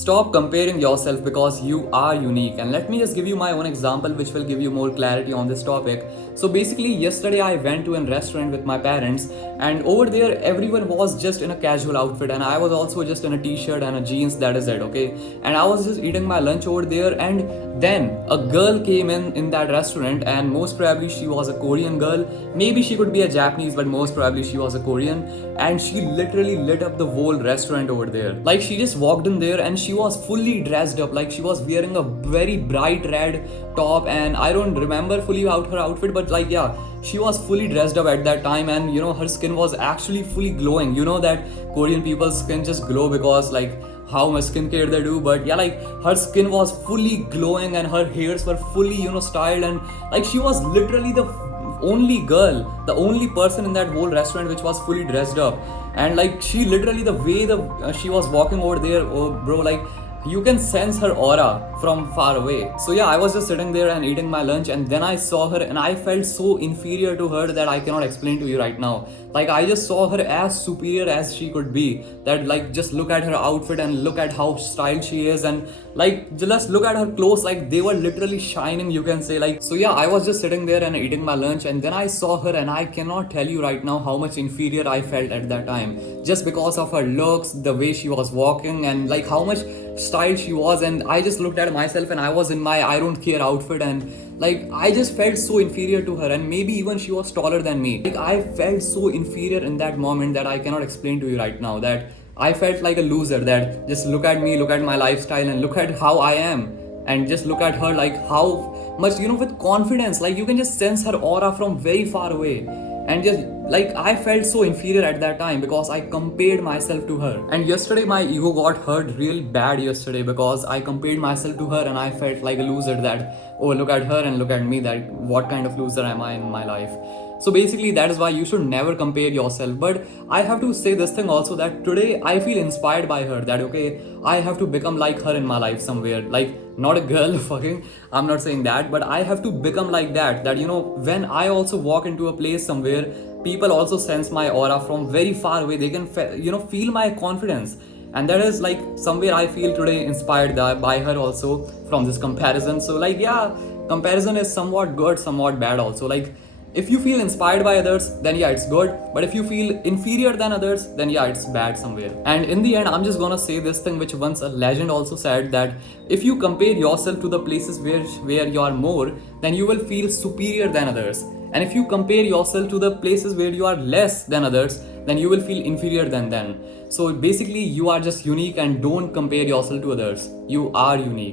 Stop comparing yourself because you are unique. And let me just give you my own example, which will give you more clarity on this topic. So basically, yesterday I went to a restaurant with my parents, and over there, everyone was just in a casual outfit, and I was also just in a t shirt and a jeans. That is it, okay? And I was just eating my lunch over there, and then a girl came in that restaurant, and most probably she was a Korean girl. Maybe she could be a Japanese, but most probably she was a Korean. And she literally lit up the whole restaurant over there. Like, she just walked in there and she was fully dressed up. Like, she was wearing a very bright red top, and I don't remember fully about her outfit, but like, yeah, she was fully dressed up at that time. And her skin was actually fully glowing. You know that Korean people's skin just glow because like how much skincare they do. But yeah, like, her skin was fully glowing and her hairs were fully styled, and like, she was literally the only girl, the only person in that whole restaurant which was fully dressed up. And like, she literally, the way she was walking over there, oh bro, like, you can sense her aura from far away. So yeah, I was just sitting there and eating my lunch, and then I saw her and I felt so inferior to her that I cannot explain to you right now. Like, I just saw her as superior as she could be. That, like, just look at her outfit and look at how styled she is, and like, just look at her clothes, like they were literally shining, you can say. Like, so yeah, I was just sitting there and eating my lunch, and then I saw her, and I cannot tell you right now how much inferior I felt at that time, just because of her looks, the way she was walking, and like how much styled she was. And I just looked at myself, and I was in my I don't care outfit, and like, I just felt so inferior to her. And maybe even she was taller than me. Like, I felt so inferior in that moment that I cannot explain to you right now. That I felt like a loser. That just look at me, look at my lifestyle, and look at how I am, and just look at her, like how much, with confidence. Like, you can just sense her aura from very far away. And just like, I felt so inferior at that time because I compared myself to her. And yesterday my ego got hurt real bad yesterday because I compared myself to her, and I felt like a loser. That, oh, look at her and look at me, that what kind of loser am I in my life. So basically, that is why you should never compare yourself. But I have to say this thing also, that today I feel inspired by her. That, okay, I have to become like her in my life somewhere. Like, not a girl, fucking, I'm not saying that, but I have to become like that. That, when I also walk into a place somewhere, people also sense my aura from very far away. They can, feel my confidence. And that is like somewhere I feel today inspired by her also from this comparison. So like, yeah, comparison is somewhat good, somewhat bad also. Like, if you feel inspired by others, then yeah, it's good. But if you feel inferior than others, then yeah, it's bad somewhere. And in the end, I'm just gonna say this thing which once a legend also said, that if you compare yourself to the places where you are more, then you will feel superior than others. And if you compare yourself to the places where you are less than others, then you will feel inferior than them. So basically, you are just unique, and don't compare yourself to others. You are unique.